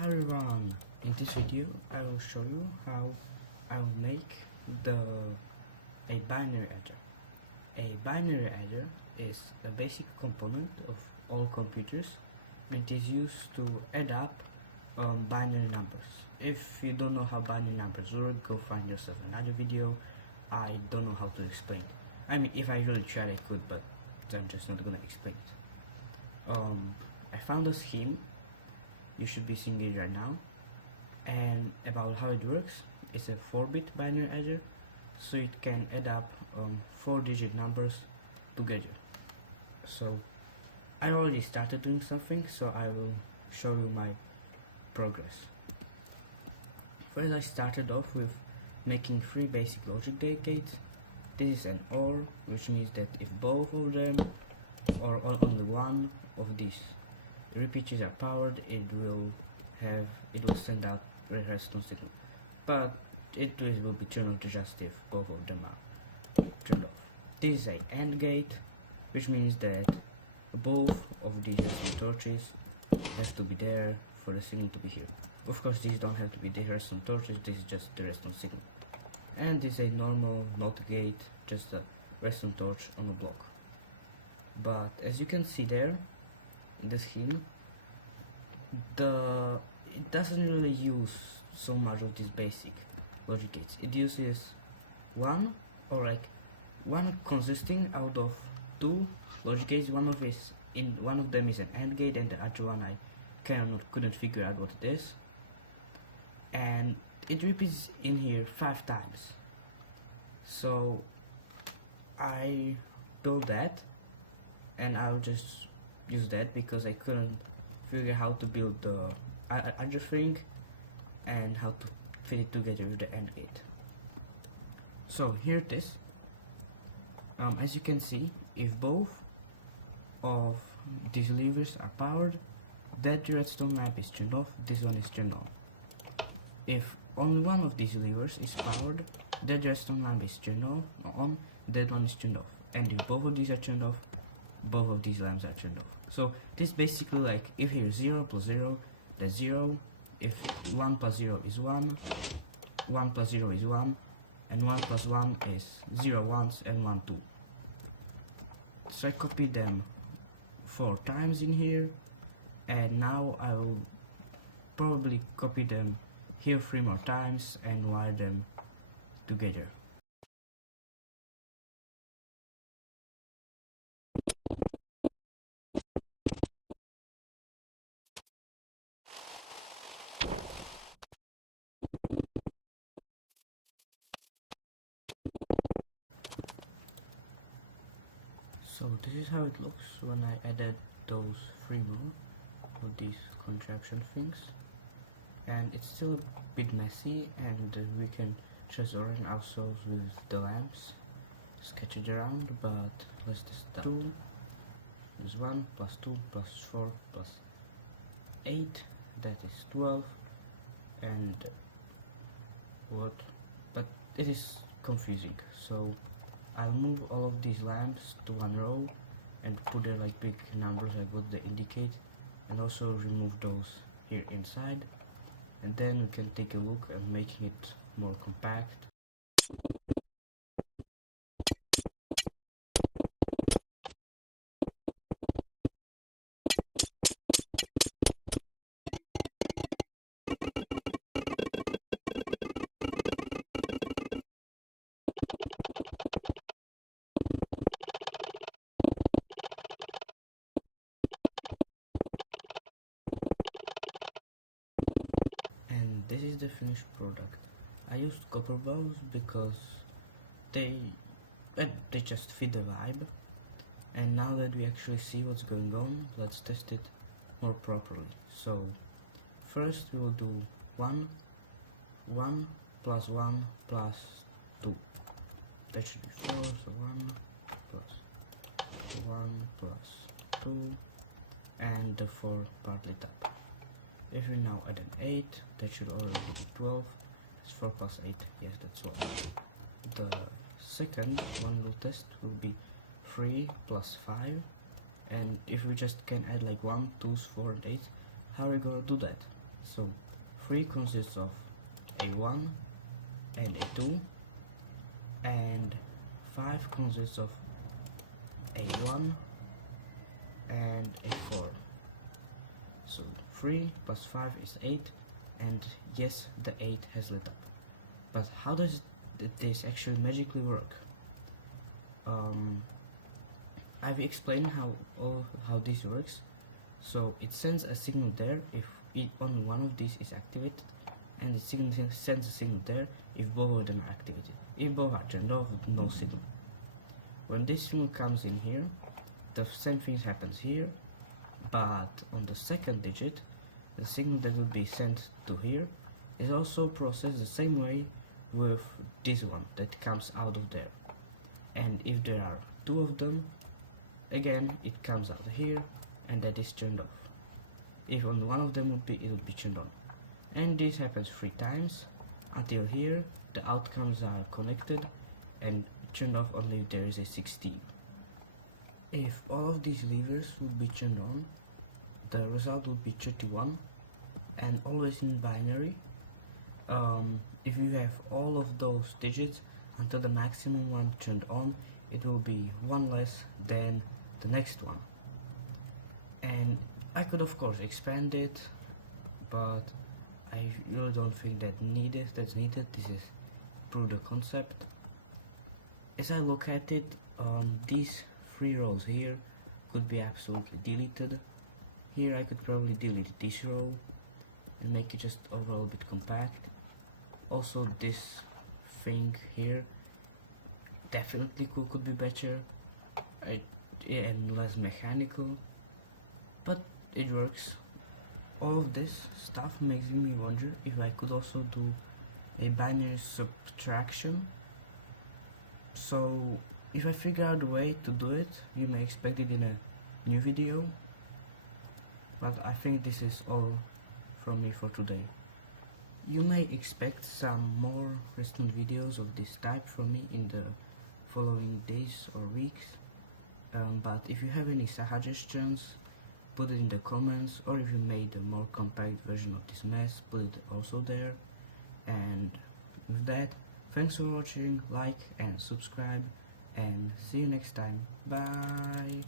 Hi everyone, in this video I will show you how I will make a binary adder. A binary adder is a basic component of all computers and it is used to add up binary numbers. If you don't know how binary numbers work, go find yourself another video. I don't know how to explain it. I mean, if I really tried I could, but I'm just not gonna explain it. I found a scheme. You should be seeing it right now, and about how it works. It's a 4-bit binary adder, so it can add up 4-digit numbers together. So I already started doing something, so I will show you my progress. First, I started off with making 3 basic logic gates. This is an OR, which means that if both of them or only one of these repeaters are powered, it will send out a redstone signal, but it will be turned on just if both of them are turned off. This is a AND gate, which means that both of these redstone torches have to be there for the signal to be here. Of course, these don't have to be the redstone torches, this is just the redstone signal. And this is a normal NOT gate, just a redstone torch on a block. But as you can see there in the scheme, it doesn't really use so much of these basic logic gates. It uses one consisting out of 2 logic gates. One of them is an AND gate, and the other one I couldn't figure out what it is. And it repeats in here 5 times. So I built that, and I'll just use that because I couldn't figure how to build the other thing and how to fit it together with the AND gate. So here it is. As you can see, if both of these levers are powered, that redstone lamp is turned off, this one is turned on. If only one of these levers is powered, that redstone lamp is turned on, that one is turned off. And if both of these are turned off, both of these lamps are turned off. So this basically, like, if here 0 plus 0, that's 0. If 1 plus 0 is 1, 1 plus 0 is 1, and 1 plus 1 is 0 once and 1 2. So I copied them 4 times in here, and now I will probably copy them here 3 more times and wire them together. So this is how it looks when I added those 3 more of these contraption things, and it's still a bit messy, and we can just orient ourselves with the lamps, sketch it around, but let's just start. 2 is 1 plus 2 plus 4 plus 8, that is 12, and what? But it is confusing, so I'll move all of these lamps to one row and put their like big numbers like what they indicate, and also remove those here inside, and then we can take a look at making it more compact. This is the finished product. I used copper bows because they just fit the vibe. And now that we actually see what's going on, let's test it more properly. So first we will do 1 plus 1 plus 2. That should be 4, so 1 plus 1 plus 2, and the 4 partly up. If we now add an 8, that should already be 12. It's 4 plus 8, yes, that's 12. The second one we'll test will be 3 plus 5, and if we just can add like 1, 2, 4 and 8, how are we gonna do that? So 3 consists of a1 and a2, and 5 consists of a1 and a4. So 3 plus 5 is 8, and yes, the 8 has lit up. But how does this actually magically work? I've explained how this works. So it sends a signal there if only one of these is activated, and it sends a signal there if both of them are activated. If both are turned off, no signal. When this signal comes in here, the same thing happens here, but on the second digit, the signal that will be sent to here is also processed the same way with this one that comes out of there. And if there are 2 of them, again it comes out here, and that is turned off. If only one of them would be, it would be turned on. And this happens 3 times until here the outcomes are connected and turned off only if there is a 16. If all of these levers would be turned on, the result would be 31, and always in binary. If you have all of those digits until the maximum one turned on, it will be 1 less than the next one. And I could of course expand it, but I really don't think that's needed. This is prove the concept. As I look at it, these 3 rows here could be absolutely deleted. Here I could probably delete this row and make it just overall a bit compact. Also this thing here definitely could be better and less mechanical, but it works. All of this stuff makes me wonder if I could also do a binary subtraction. So if I figure out a way to do it, you may expect it in a new video, but I think this is all from me for today. You may expect some more Redstone videos of this type from me in the following days or weeks, but if you have any suggestions, put it in the comments, or if you made a more compact version of this mess, put it also there. And with that, thanks for watching, like and subscribe, and see you next time. Bye.